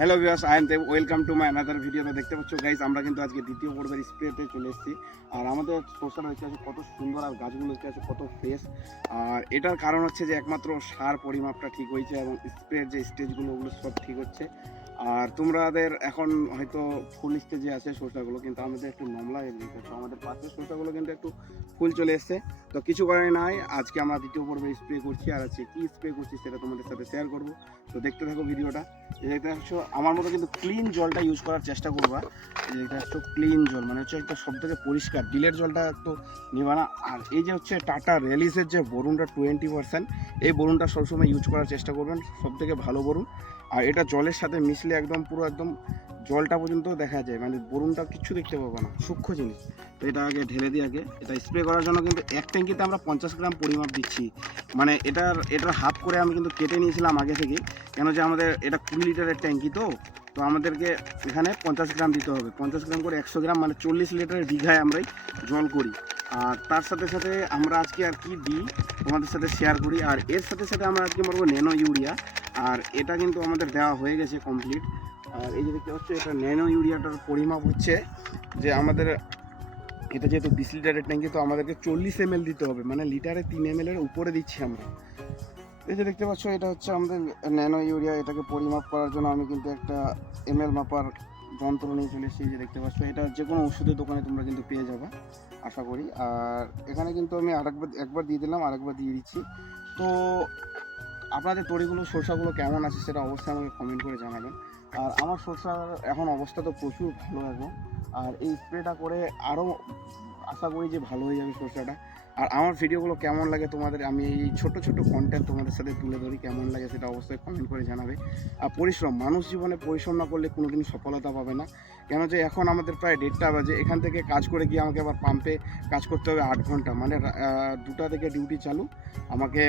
Hello viewers, I am Dev. Welcome to my another video. তো দেখতে পাচ্ছ গাইস, আমরা কিন্তু আজকে দ্বিতীয় পর্বের স্প্রেতে চলে এসেছি। আর আমাদের শসাটা দেখতে আছে কত সুন্দর, আর গাছগুলো দেখতে আছে কত ফ্রেশ। আর এটার কারণ হচ্ছে যে একমাত্র সার পরিমাপটা ঠিক হয়েছে এবং স্প্রের যে স্টেজগুলো ওগুলো সব ঠিক হচ্ছে। আর তোমাদের এখন হয়তো ফুল স্টেজে আছে শসাগুলো, কিন্তু আমাদের একটু নমলা হয়ে গেছে। আমাদের পাশের শসাগুলো কিন্তু একটু ফুল চলে এসছে। তো কিছু করার নাই, আজকে আমরা দ্বিতীয় পর্বে স্প্রে করছি। আর আজকে কী স্প্রে করছি সেটা তোমাদের সাথে শেয়ার করবো। তো দেখতে থাকো ভিডিওটা। দেখতে পাচ্ছ আমার মতো কিন্তু ক্লিন জলটা ইউজ করার চেষ্টা করবা। দেখতে পাচ্ছ ক্লিন জল মানে হচ্ছে একটা সব থেকে পরিষ্কার, ডিলের জলটা একটু নিবা না। আর এই যে হচ্ছে টাটা রেলিসের যে বরুণটা 20%, এই বরুণটা সবসময় ইউজ করার চেষ্টা করবেন, সব থেকে ভালো বরুণ। আর এটা জলের সাথে মিশলে একদম পুরো একদম জলটা পর্যন্ত দেখা যায়, মানে বরুণটা কিচ্ছু দেখতে পাবো না, সূক্ষ্ম জিনিস। তো এটা আগে ঢেলে দিই। আগে এটা স্প্রে করার জন্য কিন্তু এক ট্যাঙ্কিতে আমরা 50 গ্রাম পরিমাপ দিচ্ছি। মানে এটার হাফ করে আমি কিন্তু কেটে নিয়েছিলাম আগে থেকে, কেন যে আমাদের এটা 20 লিটারের ট্যাঙ্কি। তো আমাদেরকে এখানে 50 গ্রাম দিতে হবে। 50 গ্রাম করে 100 গ্রাম মানে 40 লিটারের বিঘায় আমরাই জল করি। আর তার সাথে সাথে আমরা আজকে আর কি দিই তোমাদের সাথে শেয়ার করি। আর এর সাথে সাথে আমরা আজকে মারবো ন্যানো ইউরিয়া। আর এটা কিন্তু আমাদের দেওয়া হয়ে গেছে কমপ্লিট। আর এই যে দেখতে পাচ্ছ, এটা ন্যানো ইউরিয়াটার পরিমাপ হচ্ছে যে আমাদের এটা যেহেতু 20 লিটারের ট্যাঙ্কি, তো আমাদেরকে 40 ml দিতে হবে, মানে লিটারে 3 ml এর উপরে দিচ্ছি আমরা। এই যে দেখতে পাচ্ছ, এটা হচ্ছে আমাদের ন্যানো ইউরিয়া। এটাকে পরিমাপ করার জন্য আমি কিন্তু একটা ml মাপার যন্ত্র নিয়ে চলে এসেছি। যে দেখতে পাচ্ছ, এটা যে কোনো ওষুধের দোকানে তোমরা কিন্তু পেয়ে যাবে আশা করি। আর এখানে কিন্তু আমি একবার দিয়ে দিলাম, আরেকবার দিয়ে দিচ্ছি। তো আপনাদের তরিগুলো শসাগুলো কেমন আছে সেটা অবশ্যই আমাকে কমেন্ট করে জানাবেন। আর আমার শসার এখন অবস্থা তো প্রচুর ভালো এখন। আর এই স্প্রেটা করে আরও আশা করি যে ভালো হয়ে যাবে শসাটা। আর আমার ভিডিওগুলো কেমন লাগে তোমাদের, আমি এই ছোট ছোট কন্টেন্ট তোমাদের সাথে তুলে ধরি, কেমন লাগে সেটা অবশ্যই কমেন্ট করে জানাবে। আর পরিশ্রম, মানুষ জীবনে পরিশ্রম না করলে কোনোদিন সফলতা পাবে না। কেন যে এখন আমাদের প্রায় 1:30 বাজে, এখান থেকে কাজ করে গিয়ে আমাকে আবার পাম্পে কাজ করতে হবে 8 ঘন্টা, মানে 2টা থেকে ডিউটি চালু, আমাকে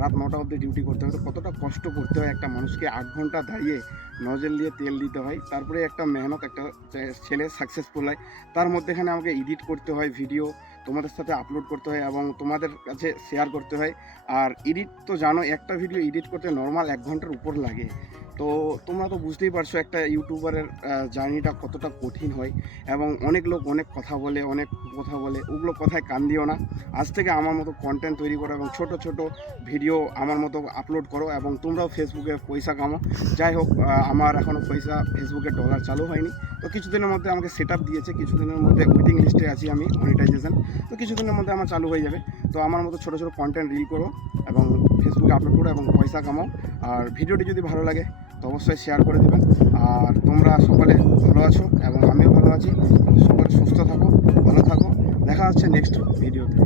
রাত 9টা অবধি ডিউটি করতে হবে। তো কতটা কষ্ট করতে হয় একটা মানুষকে, 8 ঘন্টা দাঁড়িয়ে নজল দিয়ে তেল দিতে হয়, তারপরে একটা মেহনত, একটা ছেলে সাকসেসফুল হয়। তার মধ্যেখানে আমাকে এডিট করতে হয় ভিডিও, তোমাদের সাথে আপলোড করতে হয় এবং তোমাদের কাছে শেয়ার করতে হয়। আর এডিট তো জানো, একটা ভিডিও এডিট করতে নর্মাল 1 ঘন্টার উপর লাগে। তো তোমরা তো বুঝতেই পারছো একটা ইউটিউবারের জার্নিটা কতটা কঠিন হয়। এবং অনেক লোক অনেক কথা বলে, ওগুলো কথায় কান দিও না। আজ থেকে আমার মতো কন্টেন্ট তৈরি করো এবং ছোট ছোট ভিডিও আমার মতো আপলোড করো, এবং তোমরাও ফেসবুকে পয়সা কামাও। যাই হোক, আমার এখনও পয়সা ফেসবুকে ডলার চালু হয়নি। তো কিছুদিনের মধ্যে আমাকে সেট আপ দিয়েছে, কিছুদিনের মধ্যে ওয়েটিং লিস্টে আছি আমি মনিটাইজেশন। তো কিছুদিনের মধ্যে আমার চালু হয়ে যাবে। তো আমার মতো ছোটো ছোটো কন্টেন্ট রিল করো এবং ফেসবুকে আপলোড করো এবং পয়সা কামাও। আর ভিডিওটি যদি ভালো লাগে তো অবশ্যই শেয়ার করে দেবেন। আর তোমরা সকলে ভালো আছো এবং আমিও ভালো আছি। সকলে সুস্থ থাকো, ভালো থাকো। দেখা হচ্ছে নেক্সট ভিডিওতে।